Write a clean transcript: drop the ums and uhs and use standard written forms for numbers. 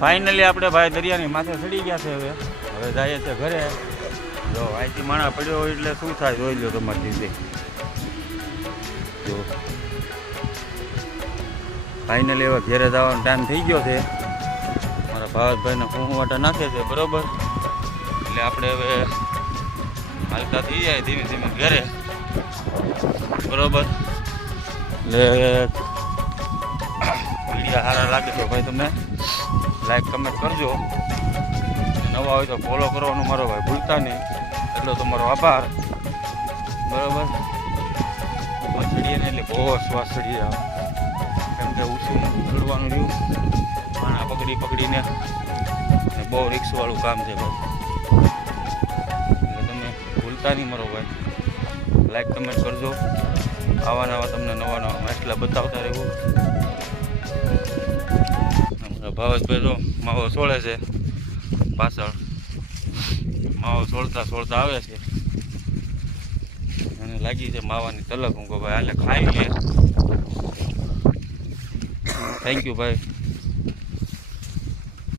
Finally આપણે ભાઈ દરિયાની માથે ચડી ગયા છે. હવે જઈએ છે ઘરે. જો અહીંથી માણા પડ્યો હોય એટલે શું થાય જોઈ લો તમારી રીતે. જો ફાઇનલી હવે ઘેરે જવાનો ટાઈમ થઈ ગયો છે. મારા ભાવતભાઈને વાટા નાખે છે બરોબર. એટલે આપણે હવે હાલતા થઈ જાય ધીમે ધીમે ઘેરે બરોબર. એટલે વિડીયો સારા લાગે તો ભાઈ તમે લાઈક કમેન્ટ કરજો. નવા હોય તો ફોલો કરવાનું મારો ભાઈ ભૂલતા નહીં. એટલો તમારો આભાર બરોબર. ચડીએ ને એટલે બહુ શ્વાસ ચડી જાય કેમ કે ઊંચું ચડવાનું રહ્યું પાણા પકડીને બહુ રિક્સવાળું કામ છે ભાઈ. એટલે તમે ભૂલતા નહીં મારો ભાઈ લાઈક કમેન્ટ કરજો. આવા નવા તમને નવા માછલા બતાવતા રહેવું. ભાવેશભાઈ તો માવો છોડે છે પાછળ. માવો છોડતા આવે છે અને લાગી છે માવાની તલક. હું કહું ભાઈ હાલે ખાઈ લે. થેન્ક યુ ભાઈ.